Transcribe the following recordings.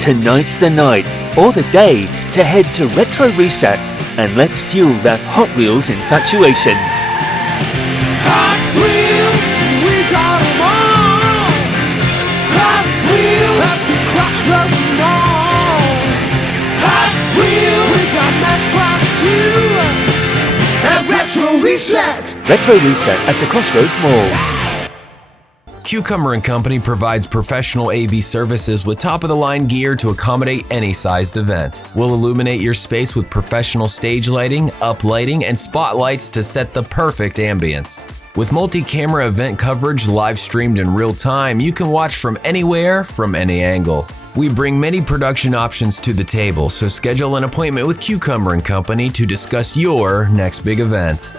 Tonight's the night, or the day, to head to Retro Reset and let's fuel that Hot Wheels infatuation. Hot Wheels, we got 'em all. Hot Wheels, at the crossroads mall. Hot Wheels, we got Matchbox too. At Retro Reset. Retro Reset at the Crossroads Mall. Cucumber & Company provides professional AV services with top-of-the-line gear to accommodate any sized event. We'll illuminate your space with professional stage lighting, uplighting, and spotlights to set the perfect ambience. With multi-camera event coverage live streamed in real time, you can watch from anywhere, from any angle. We bring many production options to the table, so schedule an appointment with Cucumber & Company to discuss your next big event.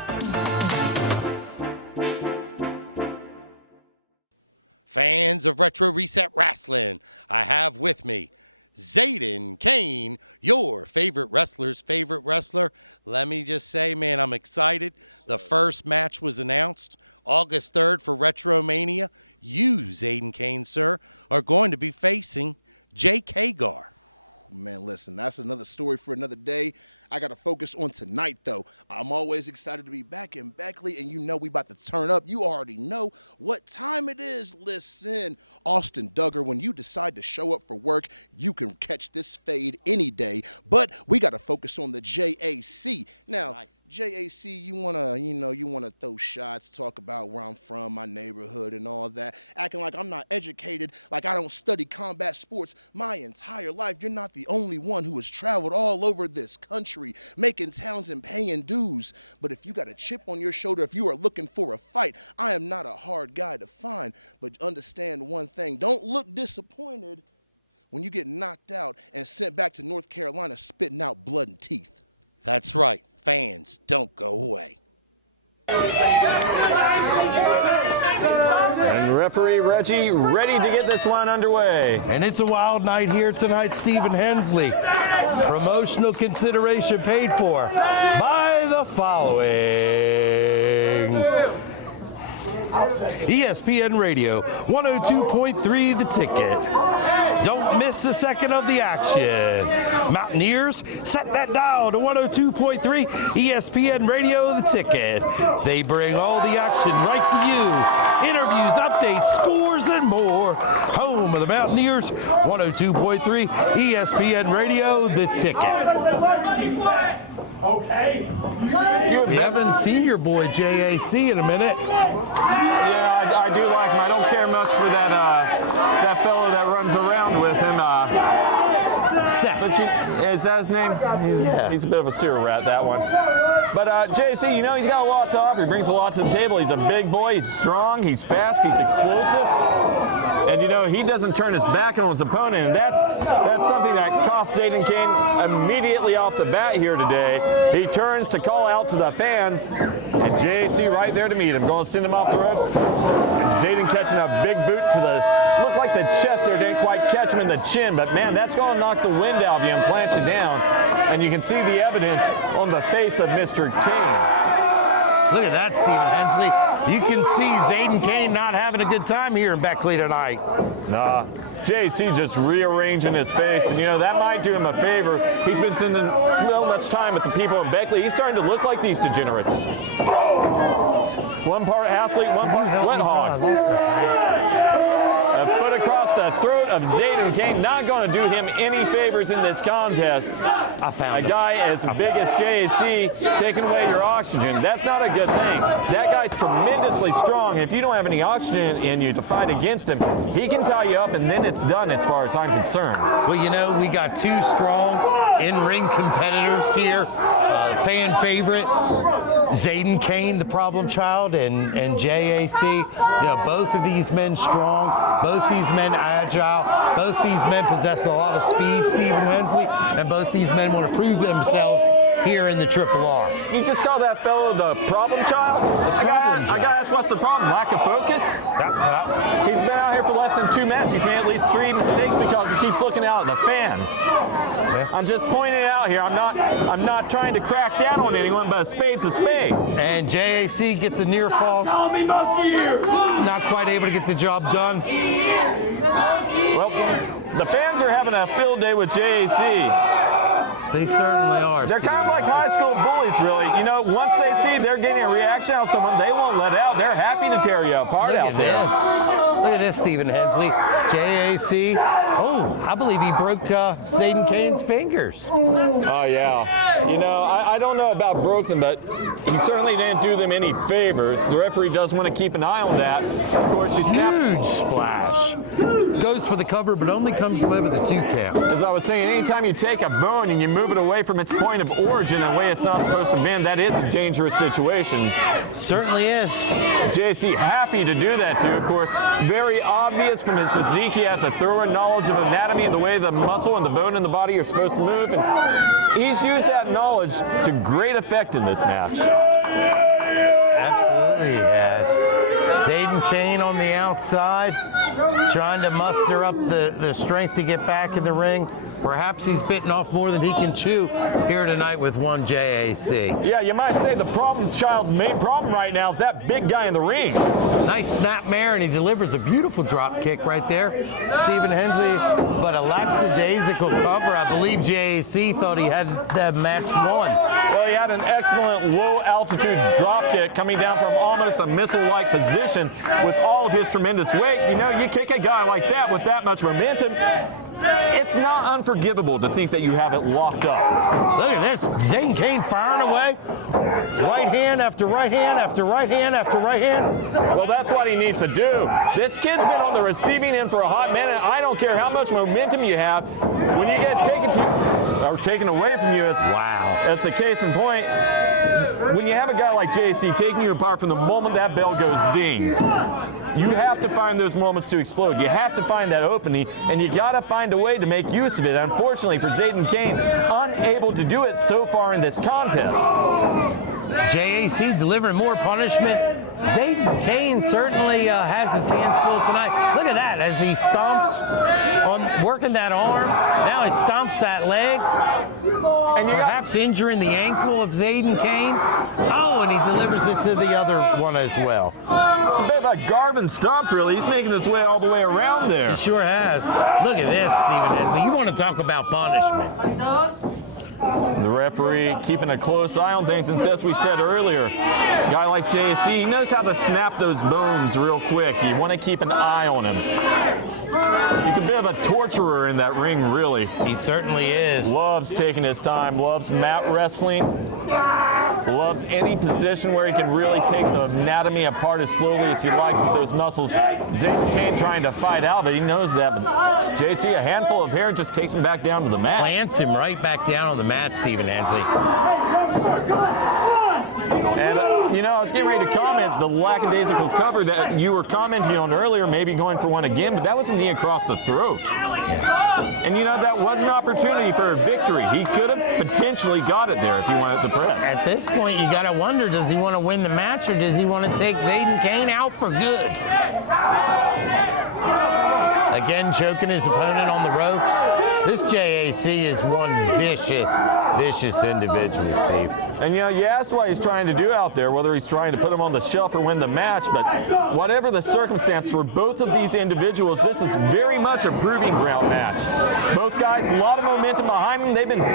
And referee Reggie ready to get this one underway. And it's a wild night here tonight, Stephen Hensley. Promotional consideration paid for by the following. ESPN Radio 102.3 The Ticket. Don't miss a second of the action. Mountaineers, set that dial to 102.3 ESPN Radio The Ticket. They bring all the action right to you. Interviews, updates, scores, and more. Home of the Mountaineers, 102.3 ESPN Radio The Ticket. Okay. We haven't seen your boy J.A.C. in a minute. Yeah, I do like him. I don't care much for that fellow that runs around with him. Seth. But is that his name? He's a bit of a sewer rat, that one. But J.A.C., you know, he's got a lot to offer. He brings a lot to the table. He's a big boy. He's strong. He's fast. He's explosive. And, you know, he doesn't turn his back on his opponent. And that's something that cost Zaden Kane immediately off the bat here today. He turns to call out to the fans. And J.A.C. right there to meet him. Going to send him off the ropes. And Zaden catching a big boot to the, looked like the chest there. Didn't quite catch him in the chin. But, man, that's going to knock the wind out of you and plant you down. And you can see the evidence on the face of Mr. Kane. Look at that, Stephen Hensley. You can see Zaden Kane not having a good time here in Beckley tonight. Nah, J.A.C. just rearranging his face, and you know, that might do him a favor. He's been spending so much time with the people in Beckley. He's starting to look like these degenerates. One part athlete, one part sweat hog. A foot across the throat of Zaden Kane. Not going to do him any favors in this contest. I found a guy as big as J.A.C. taking away your oxygen. That's not a good thing. That guy's tremendously strong. If you don't have any oxygen in you to fight against him, he can tie you up, and then it's done as far as I'm concerned. Well, you know, we got two strong in-ring competitors here. Fan favorite, Zaden Kane, the problem child, and J.A.C. You know, both of these men strong, both these men agile, both these men possess a lot of speed, Stephen Hensley, and both these men want to prove themselves here in the Triple R. You just call that fellow the problem child? I gotta ask, what's the problem? Lack of focus? Yep. He's been out here for less than 2 minutes. He's made at least 3 mistakes because he keeps looking out at the fans. Yeah. I'm just pointing it out here. I'm not trying to crack down on anyone, but a spade's a spade. And J.A.C. gets a near fall. Call me monkey ears. Not quite able to get the job done. Well, the fans are having having a field day with J.A.C. They certainly are. They're kind of like high school bullies, really. You know, once they see they're getting a reaction out of someone, they won't let out. They're happy to tear you apart out there. Look at this, Stephen Hensley. J.A.C. Oh, I believe he broke Zaden Kane's fingers. Oh, yeah. You know, I don't know about broken, but he certainly didn't do them any favors. The referee does want to keep an eye on that. Of course, she snapped. Huge splash. Goes for the cover, but only comes away with a 2 count. As I was saying, anytime you take a bone and you move it away from its point of origin in a way it's not supposed to bend, that is a dangerous situation. Certainly is. J.A.C. happy to do that too, of course. Very obvious from his physique. He has a thorough knowledge of anatomy and the way the muscle and the bone in the body are supposed to move. And he's used that knowledge to great effect in this match. Absolutely has. Zaden Kane on the outside, trying to muster up the strength to get back in the ring. Perhaps he's bitten off more than he can chew here tonight with one J.A.C. Yeah, you might say the child's main problem right now is that big guy in the ring. Nice snapmare, and he delivers a beautiful drop kick right there. Stephen Hensley, but a lackadaisical cover. I believe J.A.C. thought he had the match won. Well, he had an excellent low-altitude drop kick coming down from almost a missile-like position with all of his tremendous weight. You know, you kick a guy like that with that much momentum, it's not unforgivable to think that you have it locked up. Look at this. Zaden Kane firing away. Right hand after right hand after right hand after right hand. Well, that's what he needs to do. This kid's been on the receiving end for a hot minute. I don't care how much momentum you have. When you get taken away from you, that's the case in point. When you have a guy like J.A.C. taking you apart from the moment that bell goes ding, you have to find those moments to explode. You have to find that opening, and you got to find a way to make use of it. Unfortunately for Zaden Kane, unable to do it so far in this contest. J.A.C. delivering more punishment. Zaden Kane certainly has his hands full tonight. Look at that as he stomps on working that arm. Now he stomps that leg. And perhaps injuring the ankle of Zaden Kane. Oh, and he delivers it to the other one as well. It's a bit of a Garvin stomp, really. He's making his way all the way around there. He sure has. Look at this, Stephen Hensley. You want to talk about punishment. The referee keeping a close eye on things, and as we said earlier, a guy like J.A.C., he knows how to snap those bones real quick. You want to keep an eye on him. He's a bit of a torturer in that ring, really. He certainly is. Loves taking his time, loves mat wrestling, loves any position where he can really take the anatomy apart as slowly as he likes with those muscles. Zaden Kane trying to fight out, but he knows that. But J.A.C., a handful of hair just takes him back down to the mat. Plants him right back down on the mat, Stephen Hensley. And, you know, I was getting ready to comment the lackadaisical cover that you were commenting on earlier, maybe going for one again, but that was a knee across the throat. And, you know, that was an opportunity for a victory. He could have potentially got it there if he wanted to press. At this point, you got to wonder, does he want to win the match or does he want to take Zaden Kane out for good? Again, choking his opponent on the ropes. This J.A.C. is one vicious individual, Steve. And, you know, you asked what he's trying to do out there, whether he's trying to put him on the shelf or win the match, but whatever the circumstance for both of these individuals, this is very much a proving ground match. Both guys, a lot of momentum behind them. They've been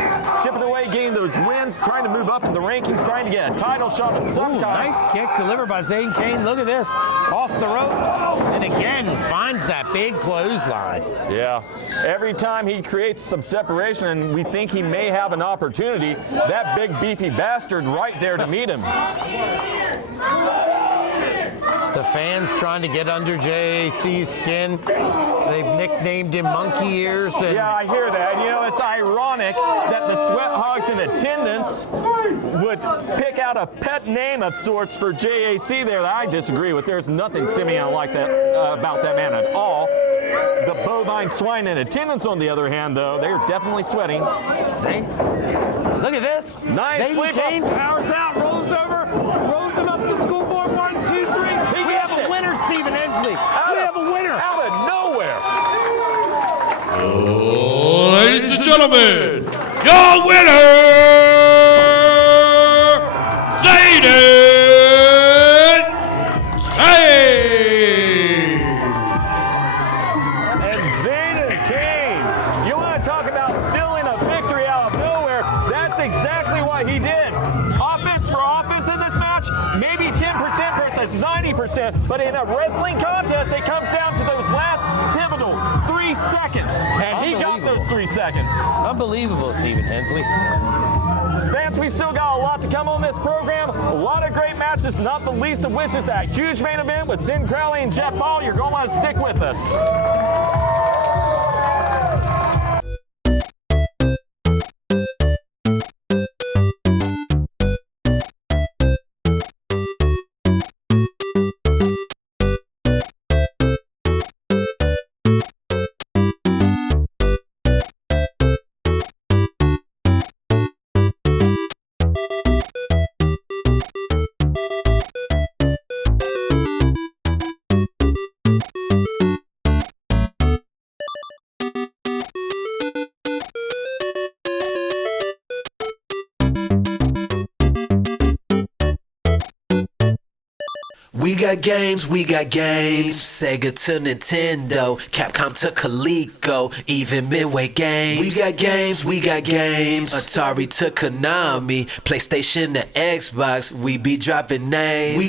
chipping away, getting those wins, trying to move up in the rankings, trying to get a title shot of some kind. Nice kick delivered by Zaden Kane. Look at this, off the ropes. And again, finds that big clothesline. Yeah. Every time he creates some separation and we think he may have an opportunity, that big beefy bastard right there to meet him. The fans trying to get under J.A.C's skin. They've nicknamed him Monkey Ears. And yeah, I hear that. You know, it's ironic that the sweat hogs in attendance would pick out a pet name of sorts for J.A.C. there that I disagree with. There's nothing simian like that about that man at all. The bovine swine in attendance, on the other hand, though, they're definitely sweating. Look at this. Nice Zaden Kane powers out, rolls over, rolls him up the scoreboard. 1, 2, 3. We have a winner, Stephen Hensley. We have a winner. Out of nowhere. Ladies and gentlemen, your winner, Zaden Kane. And Zaden Kane, you want 100%. But in a wrestling contest, it comes down to those last pivotal 3 seconds. And he got those 3 seconds. Unbelievable, Stephen Hensley. Spence, we still got a lot to come on this program. A lot of great matches, not the least of which is that huge main event with Sin Crowley and Jeff Ball. You're going to want to stick with us. We got games, Sega to Nintendo, Capcom to Coleco, even Midway games. We got games, Atari to Konami, PlayStation to Xbox, we be dropping names. We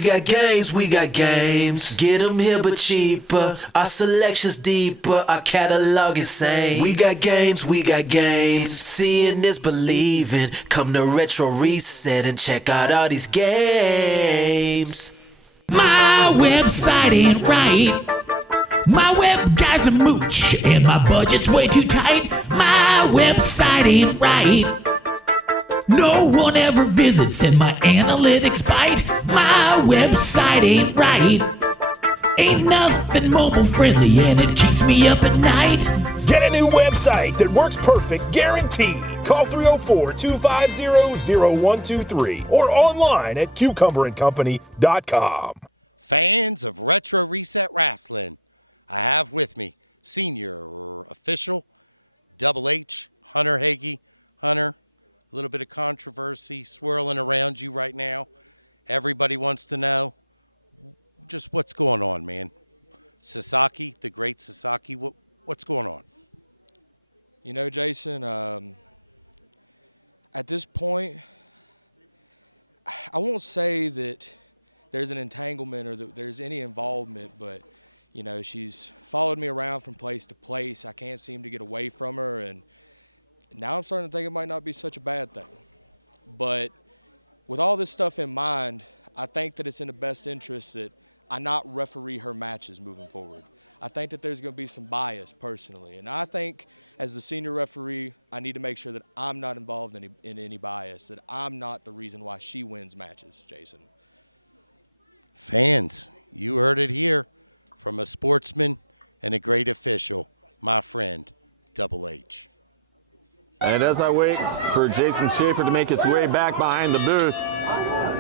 got games, get them here but cheaper, our selection's deeper, our catalog insane. We got games, seeing is believing, come to Retro Reset and check out all these games. My website ain't right. My web guy's a mooch, and my budget's way too tight. My website ain't right. No one ever visits, and my analytics bite. My website ain't right. Ain't nothing mobile friendly, and it keeps me up at night. Get a new website that works perfect, guaranteed. Call 304-250-0123 or online at cucumberandcompany.com. And as I wait for Jason Schaefer to make his way back behind the booth,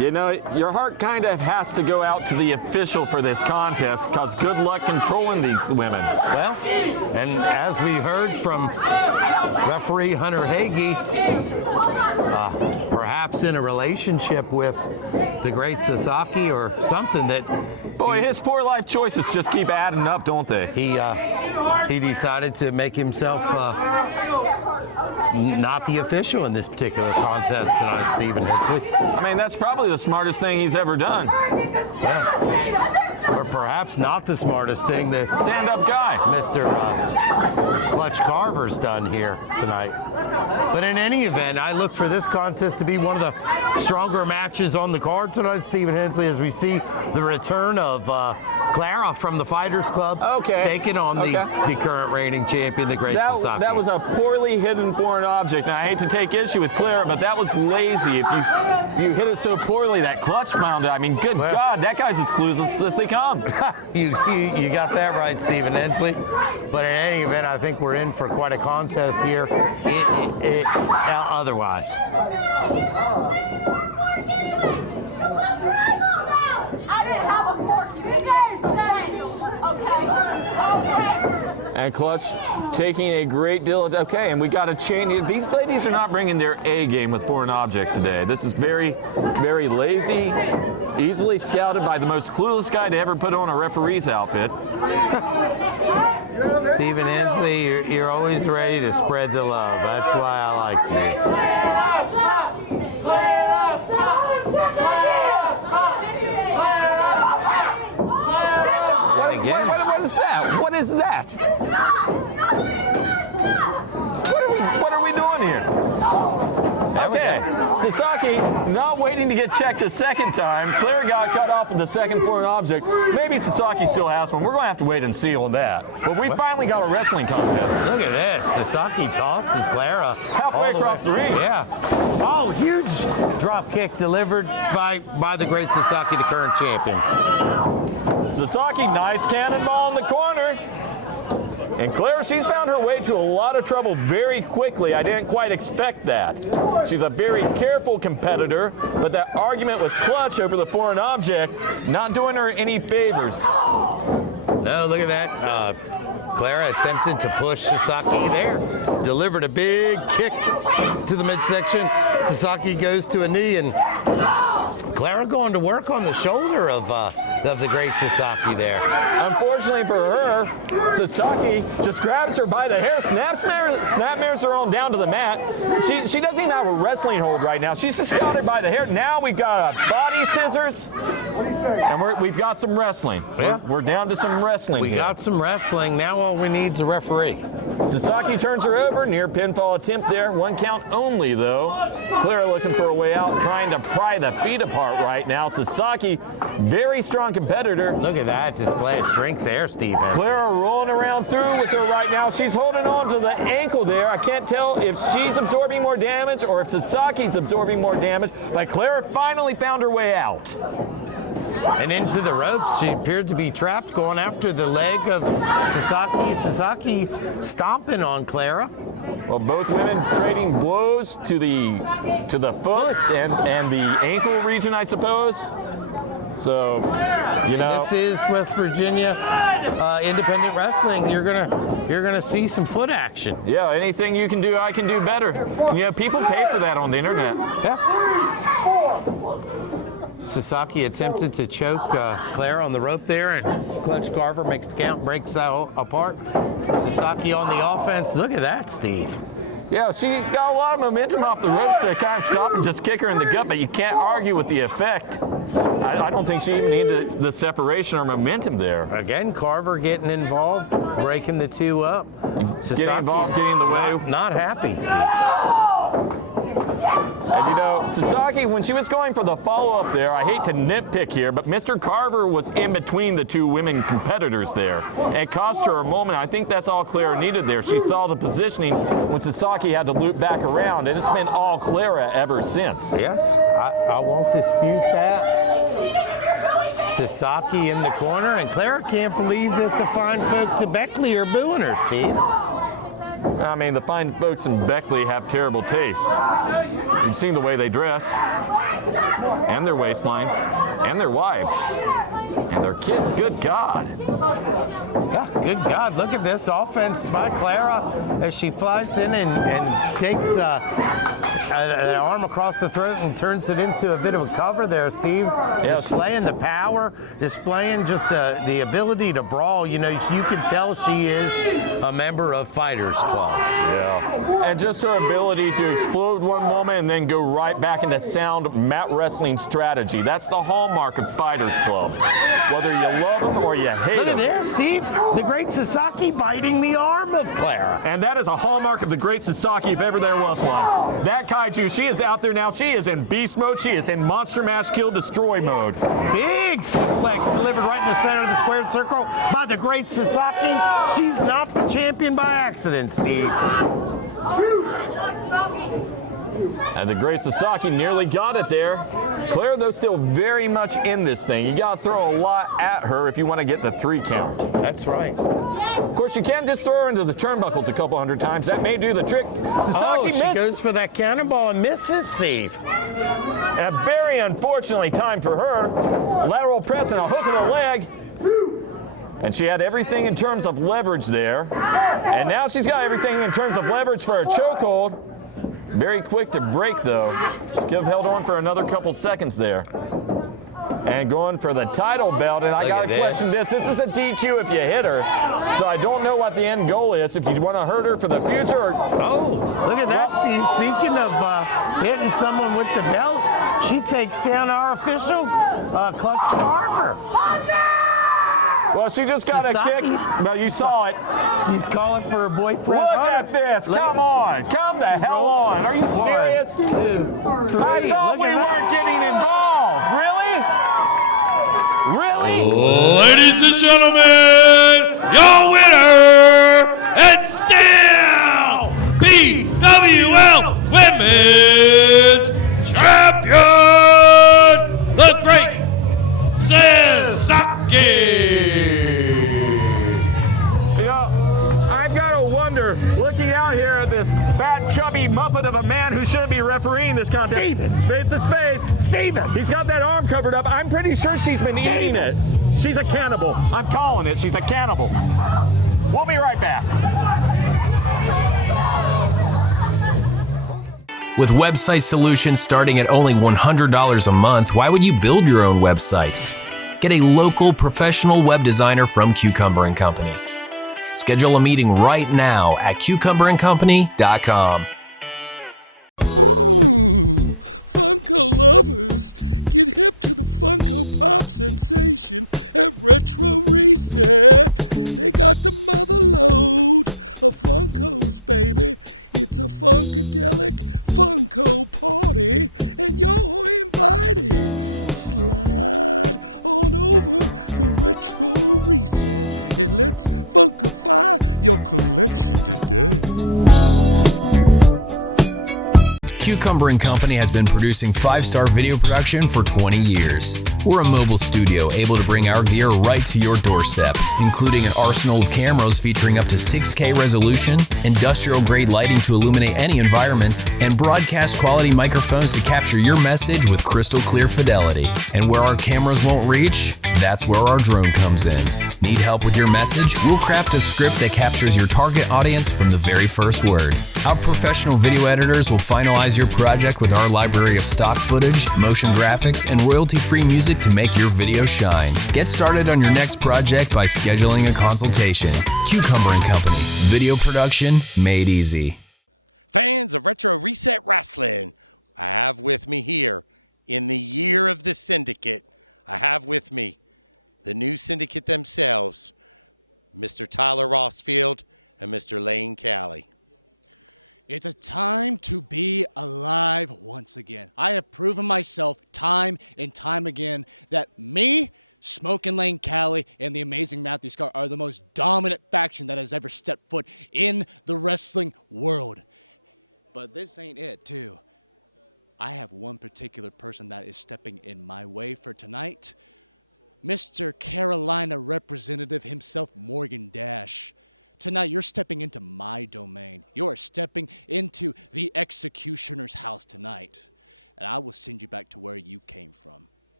you know, your heart kind of has to go out to the official for this contest, because good luck controlling these women. Well, and as we heard from referee Hunter Hagee, perhaps in a relationship with the great Sasaki or something that... Boy, his poor life choices just keep adding up, don't they? He decided to make himself not the official in this particular contest tonight, Stephen Hensley. I mean, that's probably the smartest thing he's ever done. Yeah. Or perhaps not the smartest thing that stand-up guy, Mr. Clutch Carver's done here tonight. But in any event, I look for this contest to be one of the stronger matches on the card tonight, Stephen Hensley, as we see the return of Clara from the Fighters Club, taking on the current reigning champion, the great Sasaki. That was a poorly hidden foreign object. Now, I hate to take issue with Clara, but that was lazy. If you hit it so poorly, that clutch found it. I mean, good God, that guy's as clueless as they come. You got that right, Stephen Hensley. But in any event, I think we're in for quite a contest here. Otherwise. And Clutch taking a great deal of, and we got to change. These ladies are not bringing their A game with foreign objects today. This is very, very lazy, easily scouted by the most clueless guy to ever put on a referee's outfit. Stephen Hensley, you're always ready to spread the love. That's why I like you. is that? What are we doing here? Okay, Sasaki not waiting to get checked a second time. Clara got cut off with the second foreign object. Maybe Sasaki still has one. We're going to have to wait and see on that. But we finally got a wrestling contest. Look at this. Sasaki tosses Clara. Halfway across the ring. Yeah. Oh, huge drop kick delivered by the great Sasaki, the current champion. Sasaki, nice cannonball in the corner. And Clara, she's found her way to a lot of trouble very quickly. I didn't quite expect that. She's a very careful competitor, but that argument with Clutch over the foreign object, not doing her any favors. No, look at that. Clara attempted to push Sasaki there. Delivered a big kick to the midsection. Sasaki goes to a knee, and Clara going to work on the shoulder of the great Sasaki there. Unfortunately for her, Sasaki just grabs her by the hair, snap-mares her on down to the mat. She doesn't even have a wrestling hold right now. She's just got her by the hair. Now we've got a body scissors, and we've got some wrestling. Yeah. We're down to some wrestling We here. got some wrestling. Now all we need is a referee. Sasaki turns her over, near pinfall attempt there. One count only, though. Clara looking for a way out, trying to pry the feet apart right now. Sasaki, very strong competitor. Look at that display of strength there, Stephen. Clara rolling around through with her right now. She's holding on to the ankle there. I can't tell if she's absorbing more damage or if Sasaki's absorbing more damage, but Clara finally found her way out. And into the ropes. She appeared to be trapped, going after the leg of Sasaki. Sasaki stomping on Clara. Well, both women trading blows to the foot and the ankle region, I suppose. So, you know, this is West Virginia independent wrestling. You're gonna see some foot action. Yeah, anything you can do, I can do better. You know, people pay for that on the internet. Yeah. Sasaki attempted to choke Clara on the rope there, and Clutch Carver makes the count, breaks that apart. Sasaki on the offense. Look at that, Steve. Yeah, she got a lot of momentum off the ropes to kind of stop and just kick her in the gut, but you can't argue with the effect. I don't think she even needed the separation or momentum there. Again, Carver getting involved, breaking the two up. Sasaki Getting involved, getting in the way. Not happy, Steve. And you know, Sasaki, when she was going for the follow-up there, I hate to nitpick here, but Mr. Carver was in between the two women competitors there. It cost her a moment. I think that's all Clara needed there. She saw the positioning when Sasaki had to loop back around, and it's been all Clara ever since. Yes, I won't dispute that. Sasaki in the corner, and Clara can't believe that the fine folks of Beckley are booing her, Steve. I mean, the fine folks in Beckley have terrible taste. You've seen the way they dress, and their waistlines, and their wives, and their kids. Good God. Yeah, good God. Look at this offense by Clara as she flies in and takes an arm across the throat and turns it into a bit of a cover there, Steve. Yes. Displaying the power, displaying just the ability to brawl. You know, you can tell she is a member of Fighters Club. Yeah. And just her ability to explode one moment and then go right back into sound mat wrestling strategy. That's the hallmark of Fighters Club. Whether you love them or you hate Look at them. this, Steve. The great Sasaki biting the arm of Clara. And that is a hallmark of the great Sasaki if ever there was one. That kaiju, she is out there now. She is in beast mode. She is in monster mash kill destroy mode. Big suplex delivered right in the center of the squared circle by the great Sasaki. She's not the champion by accident, Steve. And the great Sasaki nearly got it there. Clara, though, still very much in this thing. You got to throw a lot at her if you want to get the 3 count. That's right. Of course, you can't just throw her into the turnbuckles a couple hundred times. That may do the trick. Sasaki she missed. goes for that cannonball and misses, Steve. And a very unfortunately time for her. Lateral press and a hook in the leg. And she had everything in terms of leverage there. And now she's got everything in terms of leverage for a chokehold. Very quick to break, though. She could have held on for another couple seconds there. And going for the title belt, and I got to question this. This is a DQ if you hit her. So I don't know what the end goal is. If you want to hurt her for the future. Or, look at that, Steve. Speaking of hitting someone with the belt, she takes down our official Clutch Carver. Well, she just got a kick. Well, you saw it. She's calling for her boyfriend. Look at this. Come on. Come the hell on. Are you serious? 1, 2, 3. I thought we weren't getting involved. Really? Really? Ladies and gentlemen, your winner and still BWL Women's Champion, the great Sisaki. You know, I've got to wonder, looking out here at this fat, chubby muppet of a man who shouldn't be refereeing this contest. Steven. Spade's a spade. Steven. He's got that arm covered up. I'm pretty sure she's been eating it. She's a cannibal. I'm calling it. She's a cannibal. We'll be right back. With website solutions starting at only $100 a month, why would you build your own website? Get a local professional web designer from Cucumber & Company. Schedule a meeting right now at cucumberandcompany.com. Cucumber & Company has been producing 5-star video production for 20 years. We're a mobile studio able to bring our gear right to your doorstep, including an arsenal of cameras featuring up to 6K resolution, industrial-grade lighting to illuminate any environment, and broadcast-quality microphones to capture your message with crystal-clear fidelity. And where our cameras won't reach, that's where our drone comes in. Need help with your message? We'll craft a script that captures your target audience from the very first word. Our professional video editors will finalize your project with our library of stock footage, motion graphics, and royalty-free music to make your video shine. Get started on your next project by scheduling a consultation. Cucumber & Company. Video production made easy.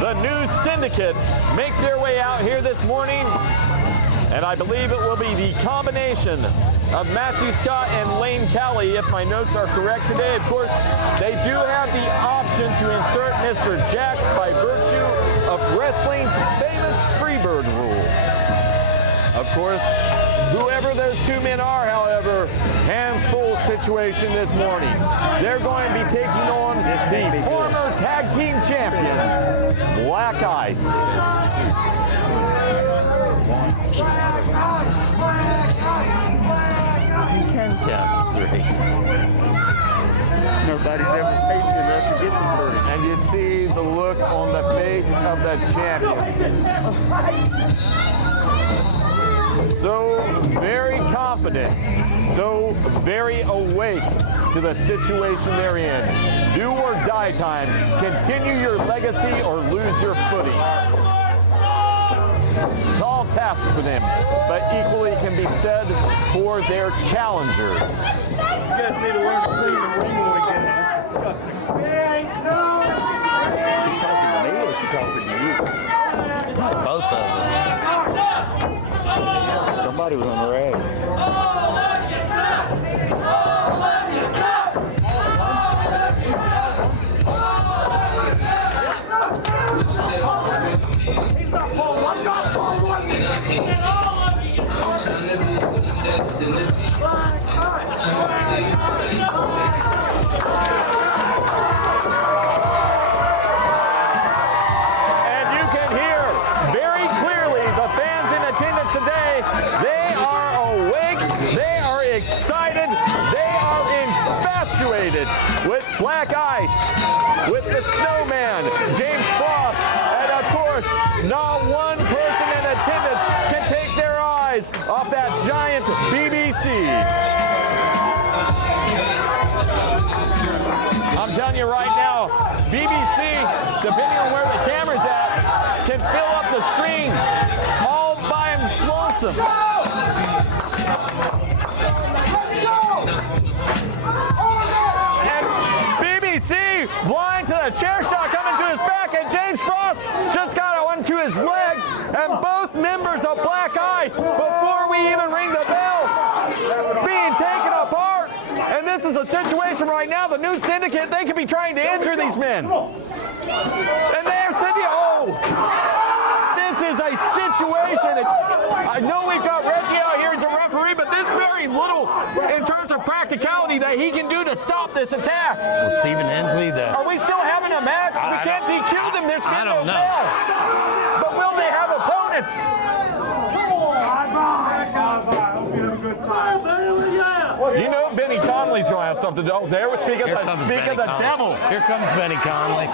The new Syndicate make their way out here this morning, and I believe it will be the combination of Matthew Scott and Lane Callie, if my notes are correct today. Of course, they do have the option to insert Mr. Jax by virtue of wrestling's famous Freebird rule. Of course, whoever those two men are, however, hands full situation this morning. They're going to be taking on the former tag team champions, Black Ice. You can count 3. nobody's ever patient enough to get them through. And you see the look on the face of the champions. So very confident, so very awake to the situation they're in. Do or die time. Continue your legacy or lose your footing. Tall task for them, but equally can be said for their challengers. You guys need to learn to clean the ring when we get in. It's disgusting. She talking to me or she talking to you? Both of us. Somebody was on the rag. And you can hear very clearly the fans in attendance today. They are awake, they are excited, they are infatuated with Black Ice, with the Snowman, James Frost, and of course, not one person in attendance can take their eyes off that giant BBC. I'm telling you right now, BBC, depending on where the camera's at, can fill up the screen all by himself. And BBC, blind to the chair shot coming to his back, and James Frost just got onto his leg, and both members of Black Ice, before we even ring the bell, being taken apart. And this is a situation right now, the new Syndicate, they could be trying to injure these men. And they're Syndicate, this is a situation. I know we've got Reggie out here as a referee, but there's very little in terms of practicality that he can do to stop this attack. Well, Stephen Hensley, Are we still having a match? We can't DQ them. There's been no bell. But will they have opponents? You know Benny Conley's going to have something to do. Oh, there we speak of the devil. Here comes Benny Conley.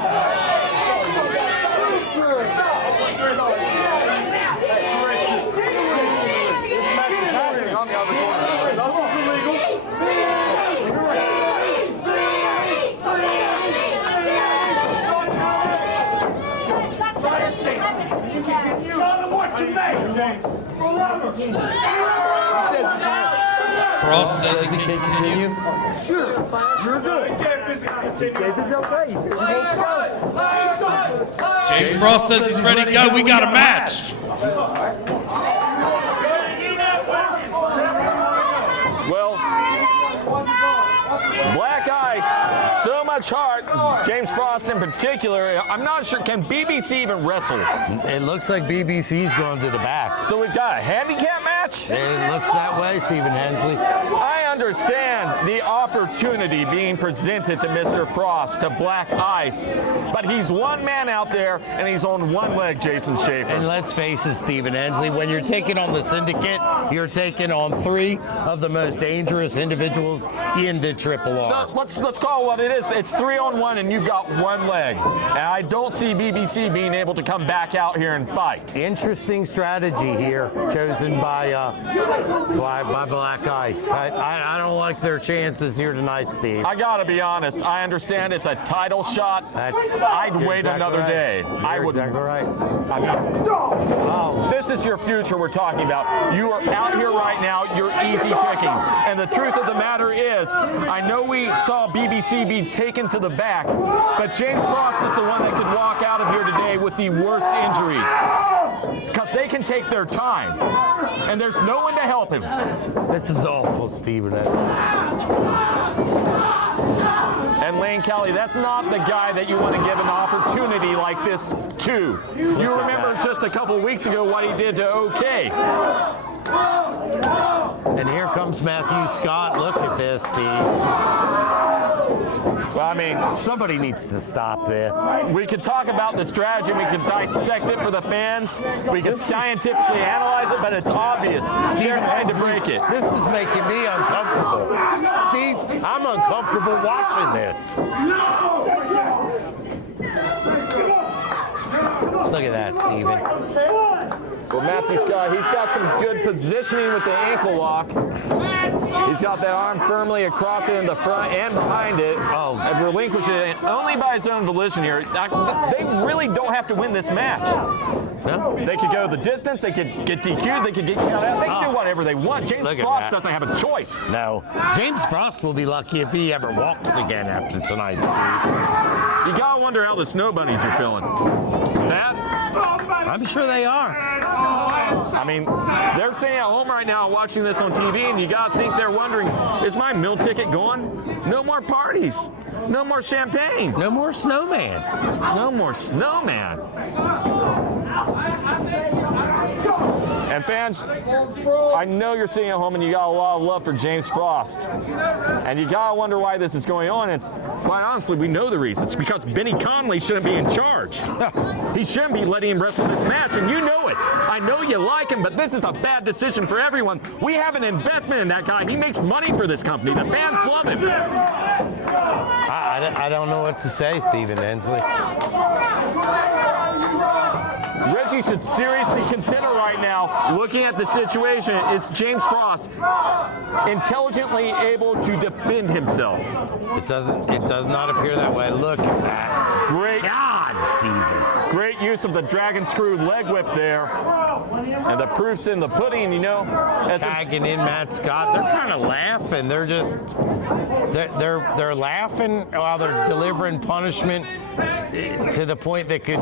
This match is happening on the other corner. Show them what you made, James. Frost says he can continue. Sure, you're good. He says it's okay. He says he wants to go. James Frost says he's ready to go. We got a match. Well, Black Ice, so much heart. James Frost in particular. I'm not sure, can BBC even wrestle? It looks like BBC's going to the back. So we've got a handicap match? It looks that way, Stephen Hensley. I understand the opportunity being presented to Mr. Frost, to Black Ice, but he's one man out there and he's on one leg, Jason Schaefer. And let's face it, Stephen Hensley, when you're taking on the Syndicate, you're taking on three of the most dangerous individuals in the Triple R. So let's call it what it is. It's 3-on-1 and you've got one leg. And I don't see BBC being able to come back out here and fight. Interesting strategy here, chosen by Black Ice. I don't like their chances here tonight, Steve. I gotta be honest. I understand it's a title shot. I'd wait another day. I would. Exactly right. This is your future we're talking about. You are out here right now. You're easy pickings. And the truth of the matter is, I know we saw BBC be taken to the back, but James Frost is the one that could walk out of here today with the worst injury. Because they can take their time. And there's no one to help him. This is awful, Stephen. And Lane Kelly, that's not the guy that you want to give an opportunity like this to. You remember just a couple weeks ago what he did to OK. And here comes Matthew Scott. Look at this, Steve. Well, I mean, somebody needs to stop this. We could talk about the strategy. We could dissect it for the fans. We could scientifically analyze it, but it's obvious. They're trying to break it. This is making me uncomfortable. Steve, I'm uncomfortable watching this. Look at that, Steven. Well, Matthew's he's got some good positioning with the ankle lock. He's got that arm firmly across it in the front and behind it. And relinquishing it only by his own volition here. They really don't have to win this match. No. They could go the distance, they could get DQ'd, they could get counted out. They can do whatever they want. James Frost doesn't have a choice. No. James Frost will be lucky if he ever walks again after tonight, Steve. You gotta wonder how the Snow Bunnies are feeling. Sad? I'm sure they are. I mean, they're sitting at home right now watching this on TV, and you gotta think they're wondering, is my meal ticket gone? No more parties. No more champagne. No more snowman. No more snowman. And fans, I know you're sitting at home and you got a lot of love for James Frost. And you gotta wonder why this is going on. It's, quite honestly, we know the reason. It's because Benny Conley shouldn't be in charge. He shouldn't be letting him wrestle this match, and you know it. I know you like him, but this is a bad decision for everyone. We have an investment in that guy. He makes money for this company. The fans love him. I don't know what to say, Stephen Hensley. Reggie should seriously consider right now, looking at the situation, is James Frost intelligently able to defend himself? It does not appear that way. Look at that. Great. God, Stephen. Great use of the dragon screw leg whip there. And the proof's in the pudding, you know. Tagging in Matt Scott. They're kind of laughing. They're just, they're laughing while they're delivering punishment to the point that could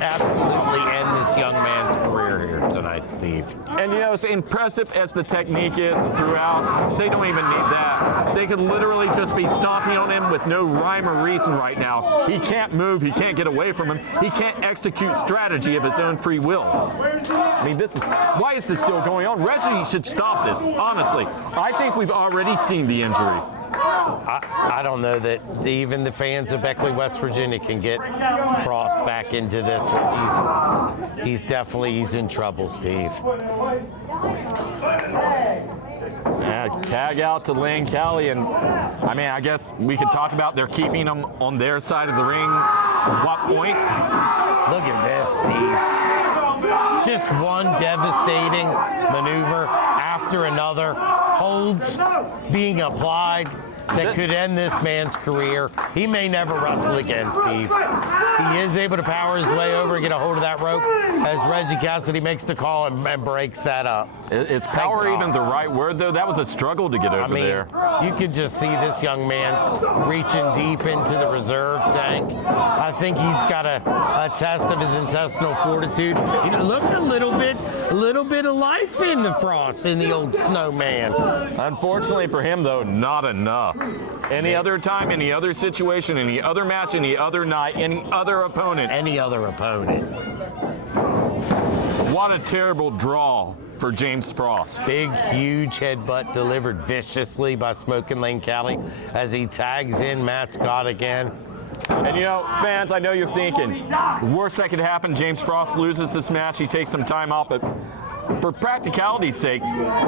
absolutely end this young man's career here tonight, Steve. And you know, as impressive as the technique is throughout, they don't even need that. They could literally just be stomping on him with no rhyme or reason right now. He can't move, he can't get away from him, he can't execute strategy of his own free will. I mean, why is this still going on? Reggie should stop this, honestly. I think we've already seen the injury. I don't know that even the fans of Beckley, West Virginia can get Frost back into this one. He's in trouble, Steve. Tag out to Lane Kelly, and I mean, I guess we could talk about they're keeping him on their side of the ring. What point? Look at this, Steve. Just one devastating maneuver after another. Holds being applied that could end this man's career. He may never wrestle again, Steve. He is able to power his way over and get a hold of that rope as Reggie Cassidy makes the call and breaks that up. Is power even the right word, though? That was a struggle to get over there. You could just see this young man's reaching deep into the reserve tank. I think he's got a test of his intestinal fortitude. You know, look a little bit of life in the Frost, in the old snowman. Unfortunately for him, though, not enough. Any other time, any other situation, any other match, any other night, any other opponent. Any other opponent. What a terrible draw for James Frost. Big, huge headbutt delivered viciously by Smokin' Lane Kelly as he tags in Matt Scott again. And you know, fans, I know you're thinking, the worst that could happen, James Frost loses this match, he takes some time off, but for practicality's sake,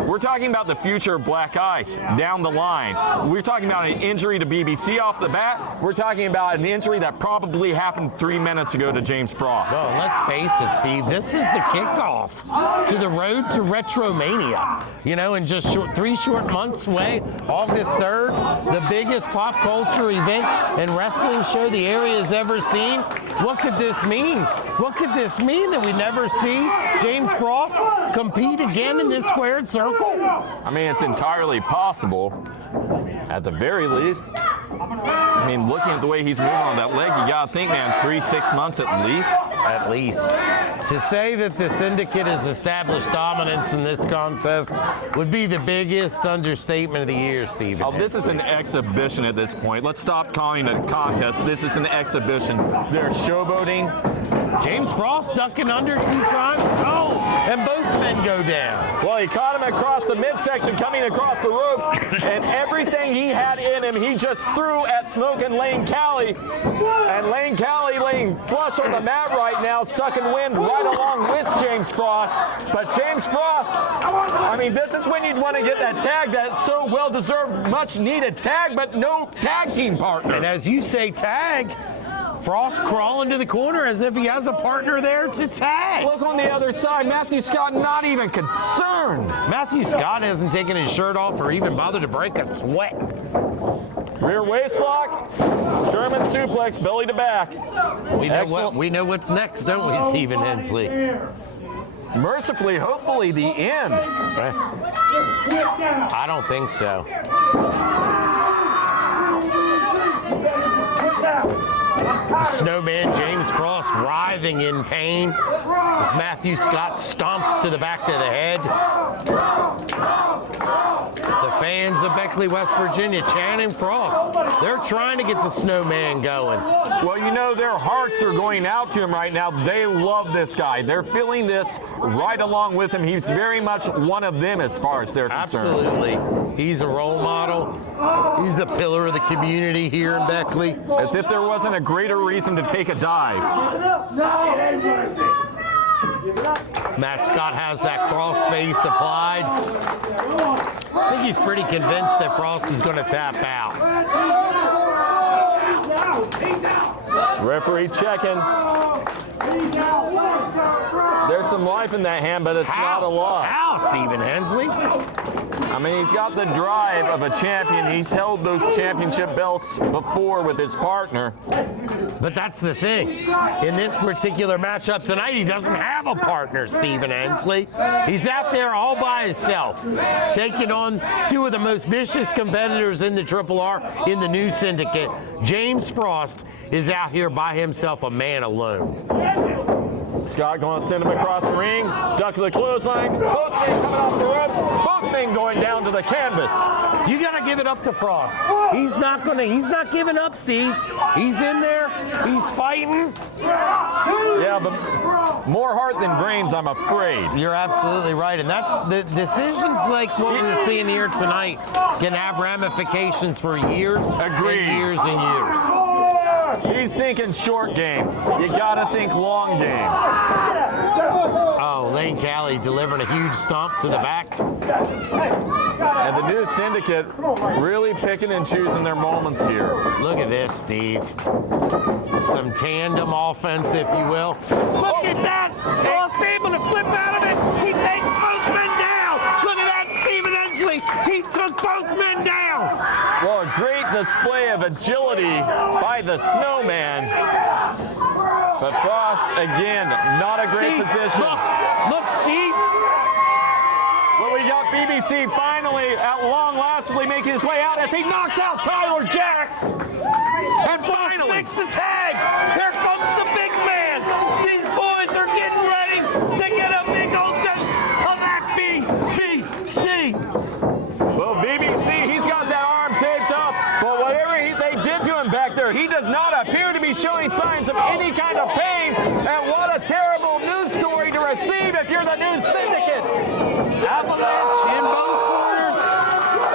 we're talking about the future of Black Ice down the line. We're talking about an injury to BBC off the bat. We're talking about an injury that probably happened 3 minutes ago to James Frost. Well, let's face it, Steve, this is the kickoff to the road to Retromania. You know, in just 3 short months away, August 3rd, the biggest pop culture event and wrestling show the area has ever seen. What could this mean? What could this mean that we never see James Frost compete again in this squared circle? I mean, it's entirely possible. At the very least, I mean, looking at the way he's moving on that leg, you gotta think, man, 3-6 months at least. At least. To say that the Syndicate has established dominance in this contest would be the biggest understatement of the year, Stephen. Oh, this is an exhibition at this point. Let's stop calling it a contest. This is an exhibition. They're showboating. James Frost ducking under 2 times. Oh, and both men go down. Well, he caught him across the midsection, coming across the ropes, and everything he had in him, he just threw at Smokin' Lane Callie. And Lane Callie laying flush on the mat right now, sucking wind right along with James Frost. But James Frost, I mean, this is when you'd want to get that tag, that so well-deserved, much-needed tag, but no tag team partner. And as you say, tag, Frost crawling to the corner as if he has a partner there to tag. Look on the other side, Matthew Scott not even concerned. Matthew Scott hasn't taken his shirt off or even bothered to break a sweat. Rear waist lock, German suplex, belly to back. We know what's next, don't we, Stephen Hensley? Mercifully, hopefully, the end. I don't think so. The Snowman James Frost writhing in pain as Matthew Scott stomps to the back of the head. The fans of Beckley, West Virginia chanting Frost. They're trying to get the Snowman going. Well, you know, their hearts are going out to him right now. They love this guy. They're feeling this right along with him. He's very much one of them as far as they're concerned. Absolutely. He's a role model. He's a pillar of the community here in Beckley. As if there wasn't a greater reason to take a dive. Matt Scott has that cross face applied. I think he's pretty convinced that Frost is going to tap out. Referee checking. There's some life in that hand, but it's not a lot. How, Stephen Hensley? I mean, he's got the drive of a champion. He's held those championship belts before with his partner. But that's the thing. In this particular matchup tonight, he doesn't have a partner, Stephen Hensley. He's out there all by himself, taking on 2 of the most vicious competitors in the Triple R in the new Syndicate. James Frost is out here by himself, a man alone. Scott going to send him across the ring, duck to the clothesline, both men coming off the ropes, both men going down to the canvas. You got to give it up to Frost. He's not giving up, Steve. He's in there, he's fighting. Yeah, but more heart than brains, I'm afraid. You're absolutely right, and that's the decisions like what we're seeing here tonight can have ramifications for years Agreed. and years and years. He's thinking short game. You gotta think long game. Oh, Lane Callie delivering a huge stomp to the back. And the new Syndicate really picking and choosing their moments here. Look at this, Steve. Some tandem offense, if you will. Look at that! Frost able to flip out of it. He takes both men down. Look at that, Stephen Hensley. He took both men down. Well, a great display of agility by the Snowman. But Frost, again, not a great Steve, position. Look, Steve. Well, we got BBC finally, at long lastly, making his way out as he knocks out Tyler Jacks. And Frost makes the tag. Here comes the big man. These boys are getting ready to get a big old dose of that BBC. Well, BBC, he's got that arm taped up, but whatever they did to him back there, he does not appear to be showing signs of any kind of pain. And what a terrible news story to receive if you're the new Syndicate. Avalanche in both corners.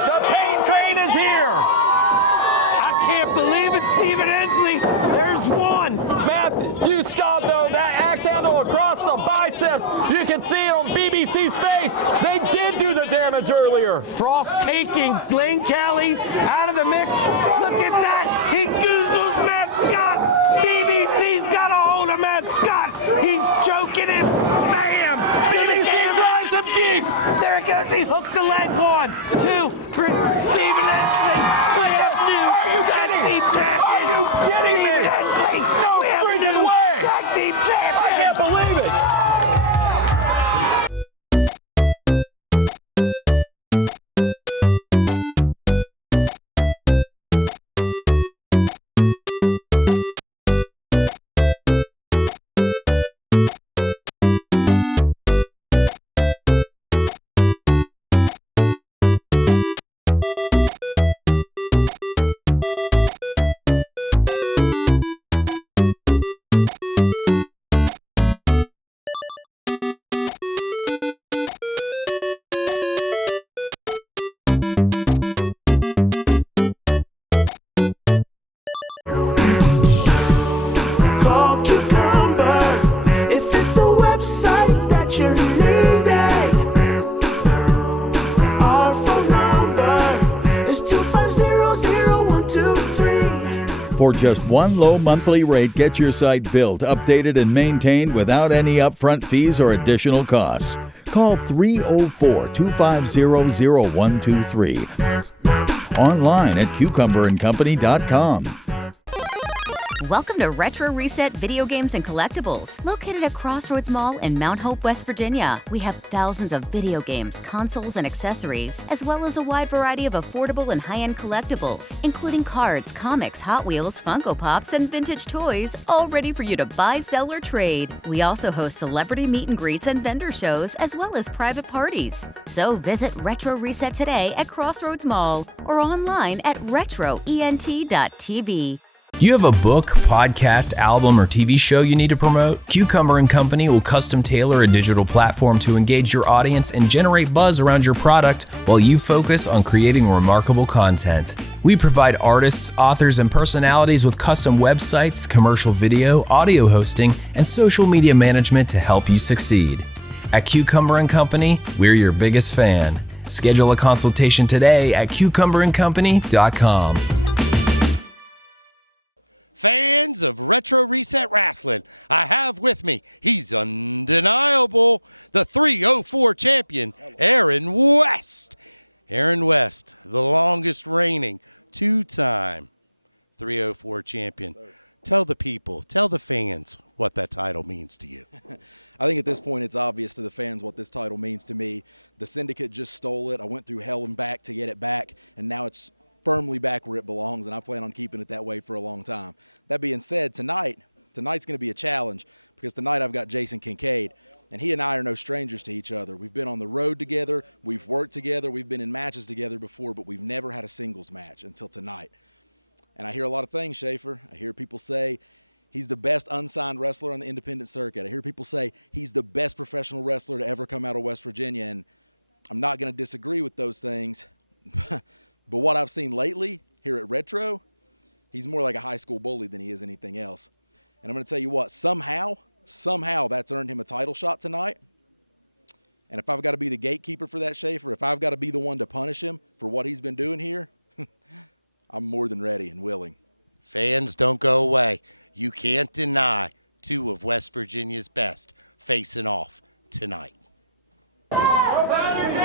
The pain train is here. I can't believe it, Stephen Hensley. There's one. Matthew Scott, though, that axe handle across the biceps, you can see on BBC's face. They did do the damage earlier. Frost taking Lane Callie out of the mix. Look at that. He goozles Matt Scott. BBC's got a hold of Matt Scott. He's choking him. Bam. BBC drives him deep. There it goes. He hooked the leg. 1, 2, for Stephen Hensley. We have new tag team champions. Stephen Hensley. We have new tag team champions. I can't believe it. For just one low monthly rate, get your site built, updated, and maintained without any upfront fees or additional costs. Call 304-250-0123. Online at cucumberandcompany.com. Welcome to Retro Reset Video Games and Collectibles, located at Crossroads Mall in Mount Hope, West Virginia. We have thousands of video games, consoles, and accessories, as well as a wide variety of affordable and high-end collectibles, including cards, comics, Hot Wheels, Funko Pops, and vintage toys, all ready for you to buy, sell, or trade. We also host celebrity meet and greets and vendor shows, as well as private parties. So visit Retro Reset today at Crossroads Mall or online at retroent.tv. You have a book, podcast, album, or TV show you need to promote? Cucumber & Company will custom tailor a digital platform to engage your audience and generate buzz around your product while you focus on creating remarkable content. We provide artists, authors, and personalities with custom websites, commercial video, audio hosting, and social media management to help you succeed. At Cucumber & Company, we're your biggest fan. Schedule a consultation today at cucumberandcompany.com.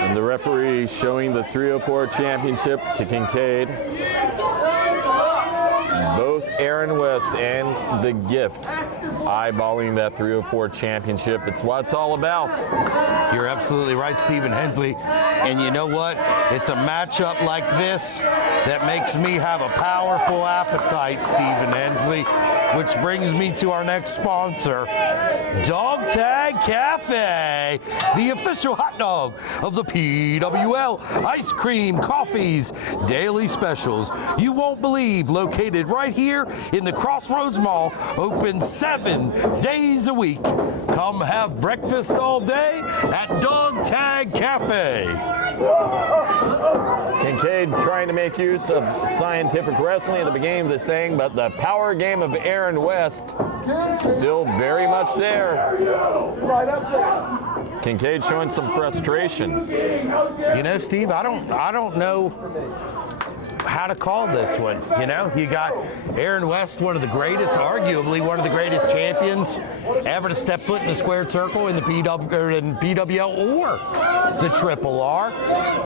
And the referee showing the 304 championship to Kincaid. Both Aaron West and the Gift eyeballing that 304 championship. It's what it's all about. You're absolutely right, Stephen Hensley. And you know what? It's a matchup like this that makes me have a powerful appetite, Stephen Hensley. Which brings me to our next sponsor, Dog Tag Cafe, the official hot dog of the PWL. Ice cream, coffees, daily specials. You won't believe, located right here in the Crossroads Mall, open 7 days a week. Come have breakfast all day at Dog Tag Cafe. Kincaid trying to make use of scientific wrestling at the beginning of this thing, but the power game of Aaron West still very much there. Kincaid showing some frustration. You know, Steve, I don't know how to call this one. You know, you got Aaron West, one of the greatest, arguably one of the greatest champions ever to step foot in the squared circle in the PWL or the Triple R.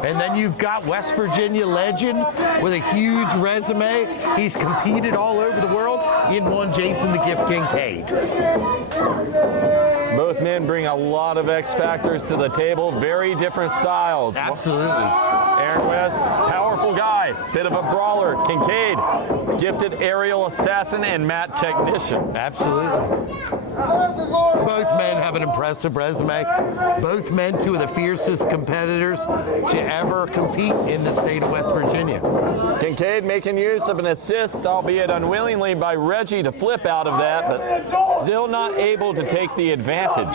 And then you've got West Virginia legend with a huge resume. He's competed all over the world in one Jason the Gift Kincaid. Both men bring a lot of X factors to the table, very different styles. Absolutely. Aaron West, powerful guy, bit of a brawler. Kincaid, gifted aerial assassin and mat technician. Absolutely. Both men have an impressive resume. Both men, two of the fiercest competitors to ever compete in the state of West Virginia. Kincaid making use of an assist, albeit unwillingly, by Reggie to flip out of that, but still not able to take the advantage.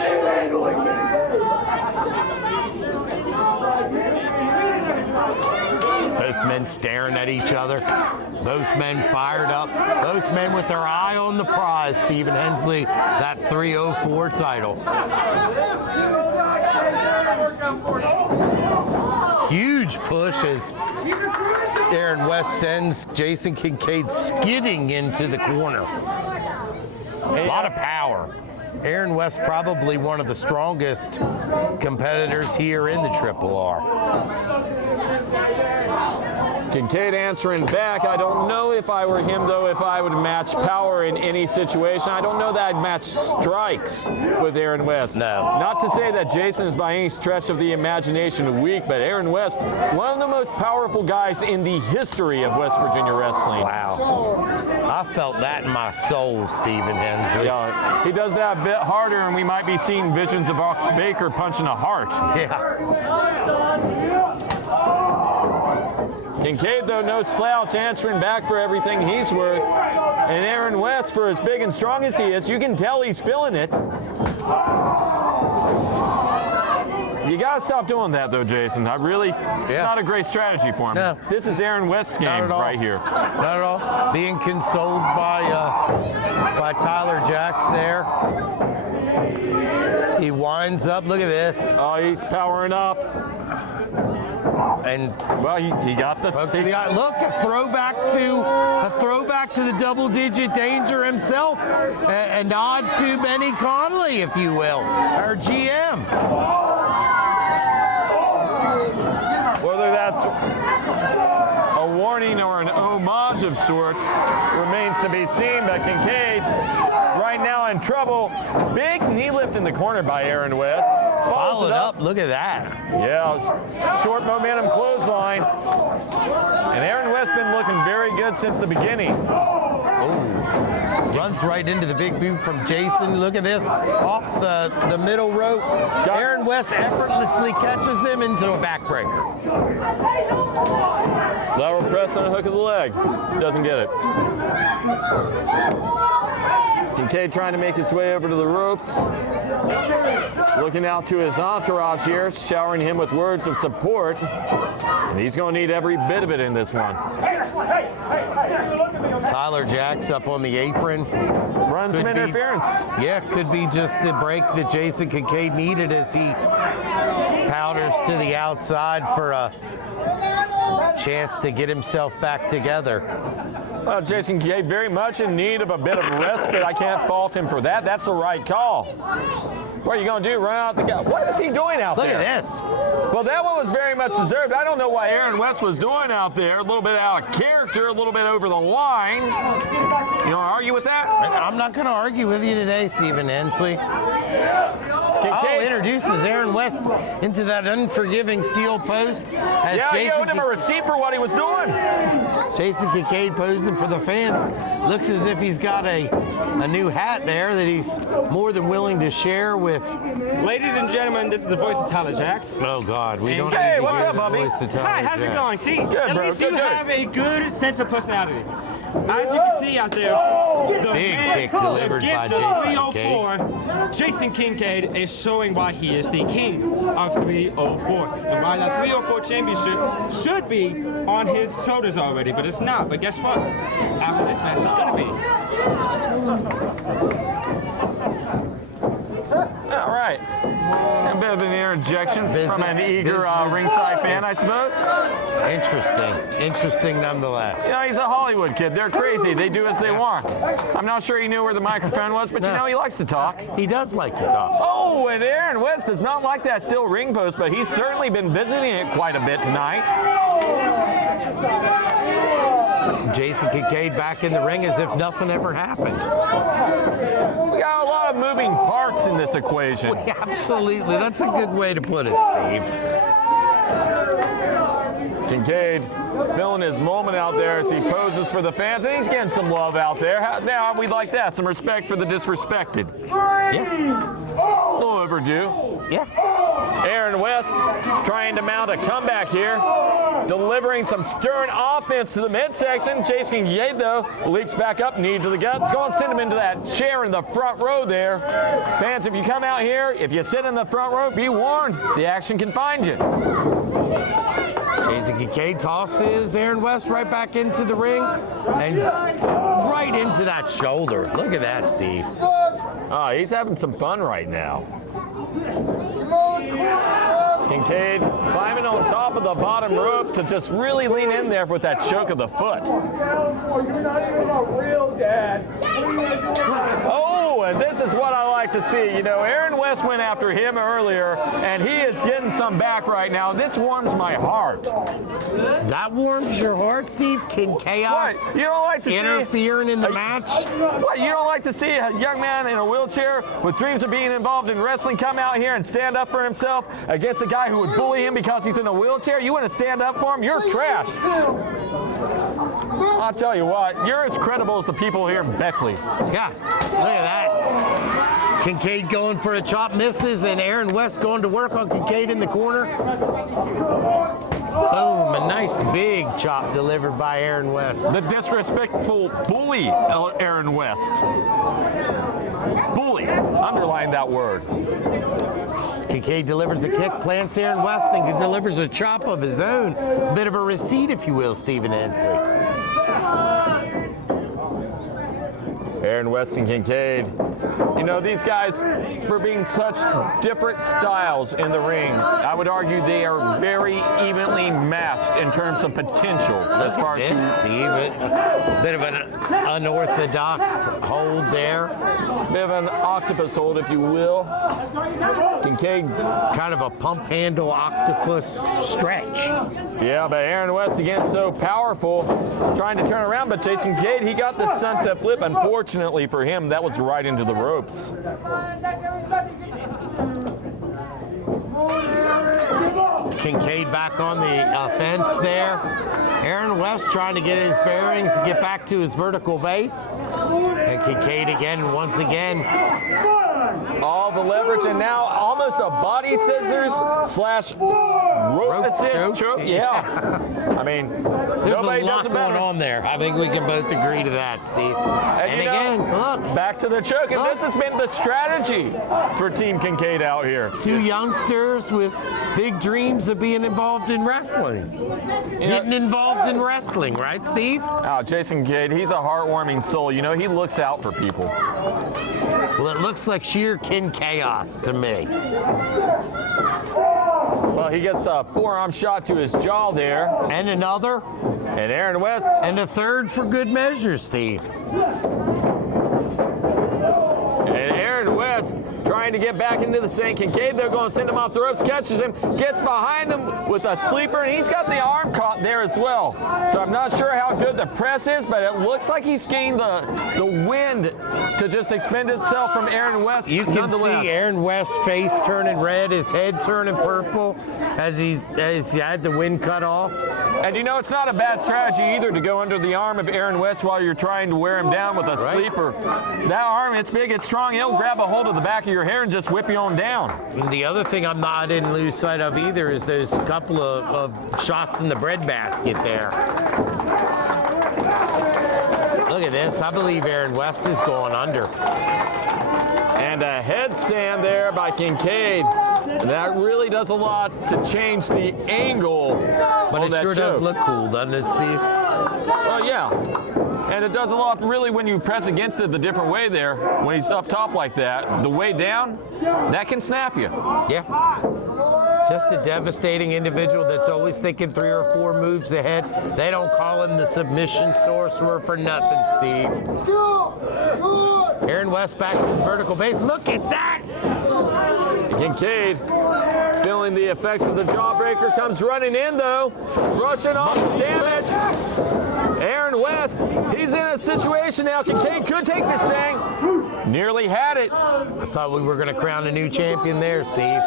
Both men staring at each other. Both men fired up. Both men with their eye on the prize, Stephen Hensley, that 304 title. huge push as Aaron West sends Jason Kincaid skidding into the corner. A lot of power. Aaron West probably one of the strongest competitors here in the Triple R. Kincaid answering back. I don't know if I were him, though, if I would match power in any situation. I don't know that I'd match strikes with Aaron West. No. Not to say that Jason is by any stretch of the imagination weak, but Aaron West, one of the most powerful guys in the history of West Virginia wrestling. Wow. I felt that in my soul, Stephen Hensley. Yeah, he does that a bit harder, and we might be seeing visions of Ox Baker punching a heart. Yeah. Kincaid, though, no slouch, answering back for everything he's worth. And Aaron West, for as big and strong as he is, you can tell he's feeling it. You got to stop doing that, though, Jason. It's not a great strategy for him. No. This is Aaron West's game right here. Not at all. Being consoled by Tyler Jacks there. He winds up. Look at this. Oh, he's powering up. And well, he got the. Look, a throwback to the double-digit danger himself. A nod to Benny Conley, if you will, our GM. Whether that's a warning or an homage of sorts remains to be seen. But Kincaid, right now in trouble. Big knee lift in the corner by Aaron West. Follow it up. Look at that. Yeah, short momentum clothesline. And Aaron West been looking very good since the beginning. Runs right into the big boot from Jason. Look at this. Off the middle rope. Aaron West effortlessly catches him into a backbreaker. Lateral press on a hook of the leg. Doesn't get it. Kincaid trying to make his way over to the ropes. Looking out to his entourage here, showering him with words of support. And he's going to need every bit of it in this one. Tyler Jacks up on the apron. Runs some interference. Yeah, could be just the break that Jason Kincaid needed as he powders to the outside for a chance to get himself back together. Well, Jason Kincaid very much in need of a bit of respite. I can't fault him for that. That's the right call. What are you going to do? Run out the guy? What is he doing out there? Look at this. Well, that one was very much deserved. I don't know what Aaron West was doing out there. A little bit out of character, a little bit over the line. You want to argue with that? I'm not going to argue with you today, Stephen Hensley. Introduces Aaron West into that unforgiving steel post. Yeah, he owed him a receipt for what he was doing. Jason Kincaid posing for the fans. Looks as if he's got a new hat there that he's more than willing to share with. Ladies and gentlemen, this is the voice of Tyler Jacks. Oh, God. We don't Hey, what's up, Bubby? Hi, how's it going? See, good, at bro. least Good, you good. have a good sense of personality. As you can see out there, the Big man, kick delivered the by gift Jason of 304, Jason Kincaid is showing why he is the king of 304. And why that 304 championship should be on his shoulders already, but it's not. But guess what? After this match, it's going to be. All right. A bit of an interjection from an eager ringside fan, I suppose. Interesting nonetheless. You know, he's a Hollywood kid. They're crazy. They do as they want. I'm not sure he knew where the microphone was, but you know he likes to talk. He does like to talk. Oh, and Aaron West does not like that steel ring post, but he's certainly been visiting it quite a bit tonight. Jason Kincaid back in the ring as if nothing ever happened. We got a lot of moving parts in this equation. Absolutely. That's a good way to put it, Steve. Kincaid feeling his moment out there as he poses for the fans, and he's getting some love out there. Now we'd like that, some respect for the disrespected. Yeah. A little overdue. Yeah. Aaron West trying to mount a comeback here, delivering some stern offense to the midsection. Jason Kincaid, though, leaps back up, knee to the gut. It's going to send him into that chair in the front row there. Fans, if you come out here, if you sit in the front row, be warned, the action can find you. Jason Kincaid tosses Aaron West right back into the ring and right into that shoulder. Look at that, Steve. Oh, he's having some fun right now. Kincaid climbing on top of of the bottom rope to just really lean in there with that choke of the foot. You're not even a real dad. Oh, and this is what I like to see. You know, Aaron West went after him earlier, and he is getting some back right now. This warms my heart. That warms your heart, Steve? King Chaos What? You don't like to interfering in the match? What? You don't like to see a young man in a wheelchair with dreams of being involved in wrestling come out here and stand up for himself against a guy who would bully him because he's in a wheelchair? You want to stand up for him? You're trash. I'll tell you what, you're as credible as the people here in Beckley. Yeah, look at that. Kincaid going for a chop, misses, and Aaron West going to work on Kincaid in the corner. Boom, a nice big chop delivered by Aaron West. The disrespectful bully, Aaron West. Bully, underline that word. Kincaid delivers a kick, plants Aaron West, and delivers a chop of his own. A bit of a receipt, if you will, Stephen Hensley. Aaron West and Kincaid. You know, these guys, for being such different styles in the ring, I would argue they are very evenly matched in terms of potential. As far as Steve, a bit of an unorthodox hold there. Bit of an octopus hold, if you will. Kincaid, kind of a pump handle octopus stretch. Yeah, but Aaron West again so powerful, trying to turn around. But Jason Kade, he got the sunset flip. Unfortunately for him, that was right into the ropes. Kincaid back on the offense there. Aaron West trying to get his bearings to get back to his vertical base. And Kincaid again, once again. All the leverage, and now almost a body scissors slash rope assist choke. Yeah. I mean, there's nobody a lot does it going better. on there. I think we can both agree to that, Steve. And again, look. Back to the choke, and this has been the strategy for Team Kincaid out here. Two youngsters with big dreams of being involved in wrestling. Getting involved in wrestling, right, Steve? Oh, Jason Kincaid, he's a heartwarming soul. You know, he looks out for people. Well, it looks like sheer kin chaos to me. Well, he gets a forearm shot to his jaw there. And another. And Aaron West. And a third for good measure, Steve. And Aaron West trying to get back into the sink. Kincaid, they're going to send him off the ropes, catches him, gets behind him with a sleeper, and he's got the arm caught there as well. So I'm not sure how good the press is, but it looks like he's getting the wind to just expend itself from Aaron West. You can see Aaron West's face turning red, his head turning purple as he had the wind cut off. And you know, it's not a bad strategy either to go under the arm of Aaron West while you're trying to wear him down with a sleeper. That arm, it's big, it's strong, it'll grab a hold of the back of your hair and just whip you on down. And the other thing I didn't lose sight of either is those couple of shots in the breadbasket there. Look at this. I believe Aaron West is going under. And a headstand there by Kincaid. That really does a lot to change the angle. But it sure does look cool, doesn't it, Steve? Well, yeah. And it does a lot, really, when you press against it the different way there, when he's up top like that. The way down, that can snap you. Yeah. Just a devastating individual that's always thinking 3 or 4 moves ahead. They don't call him the submission sorcerer for nothing, Steve. Aaron West back to his vertical base. Look at that! Kincaid feeling the effects of the jawbreaker, comes running in though, rushing off the damage. Aaron West, he's in a situation now. Kincaid could take this thing. Nearly had it. I thought we were going to crown a new champion there, Steve.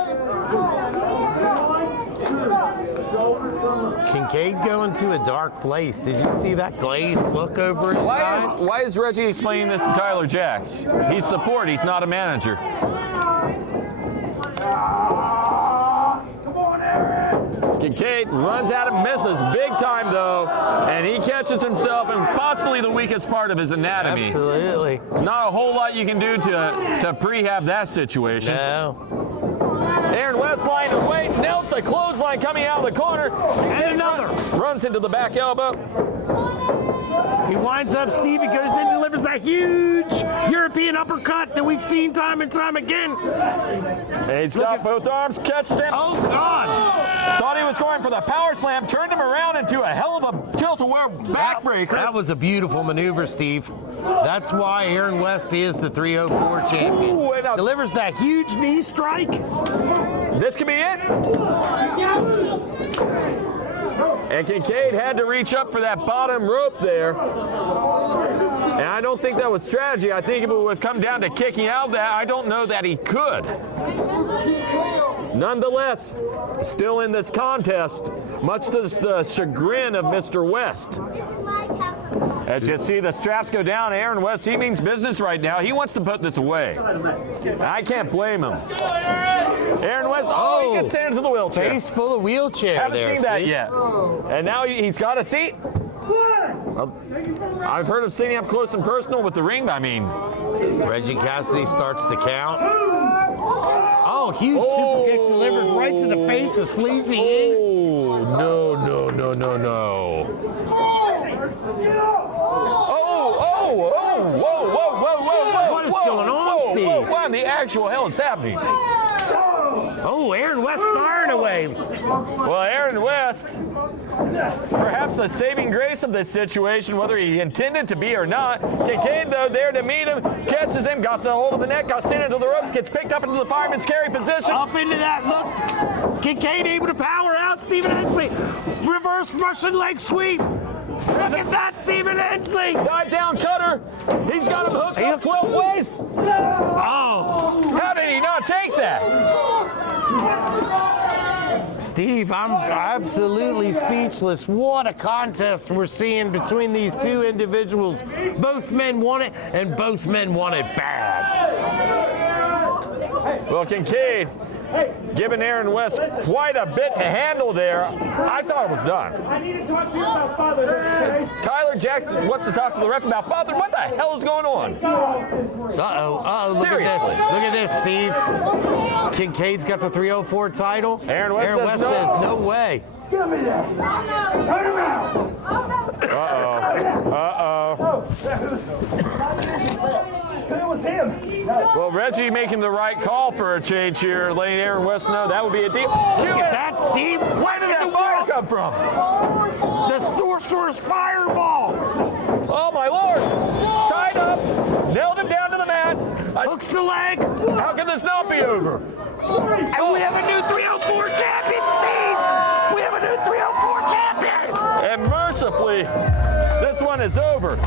Kincaid going to a dark place. Did you see that glazed look over his eyes? Why is Reggie explaining this to Tyler Jacks? He's support, he's not a manager. Kincaid runs out and misses big time though, and he catches himself in possibly the weakest part of his anatomy. Absolutely. Not a whole lot you can do to prehab that situation. No. Aaron West lying in wait, nails the clothesline coming out of the corner. And another. Runs into the back elbow. He winds up, Steve. He goes in, delivers that huge European uppercut that we've seen time and time again. And he's got both arms catched in. Oh, God. Thought he was going for the power slam, turned him around into a hell of a tilt-a-whirl backbreaker. That was a beautiful maneuver, Steve. That's why Aaron West is the 304 champion. Ooh, Delivers that huge knee strike. This could be it. And Kincaid had to reach up for that bottom rope there. And I don't think that was strategy. I think if it would have come down to kicking out that, I don't know that he could. Nonetheless, still in this contest, much to the chagrin of Mr. West. As you see the straps go down, Aaron West, he means business right now. He wants to put this away. I can't blame him. Aaron West, he gets into the wheelchair. Face full of wheelchair. Haven't there, seen that Steve. yet. And now he's got a seat. Well, I've heard of seeing him up close and personal with the ring, I mean. Reggie Cassidy starts the count. Oh, huge super kick delivered right to the face of Sleazy Inc. Oh, no. Whoa. What is going on, Steve? What in the actual hell is happening? Oh, Aaron West firing away. Well, Aaron West, perhaps the saving grace of this situation, whether he intended to be or not. Kincaid, though, there to meet him, catches him, got a hold of the neck, got sent into the ropes, gets picked up into the fireman's carry position. Up into that, look. Kincaid able to power out Stephen Hensley. Reverse Russian leg sweep. Look at that, Stephen Hensley. Dive down cutter. He's got him hooked up 12 ways. Oh. How did he not take that? Steve, I'm absolutely speechless. What a contest we're seeing between these two individuals. Both men want it, and both men want it bad. Well, Kincaid, giving Aaron West quite a bit to handle there. I thought it was done. I need to talk to you about fatherhood. Tyler Jackson wants to talk to the ref about fatherhood. What the hell is going on? Look Seriously. at this, Steve. Kincaid's got the 304 title. Aaron West says no. says no way. Give me that. Turn around. It was him. Well, Reggie making the right call for a change here, letting Aaron West know that would be a deal. Look at that, Steve. Where did that fire come from? The Sorcerer's Fireballs. Oh, my Lord. Tied up, nailed him down to the mat. Hooks the leg. How can this not be over? And we have a new 304 champion, Steve. We have a new 304 champion. And mercifully, this one is over.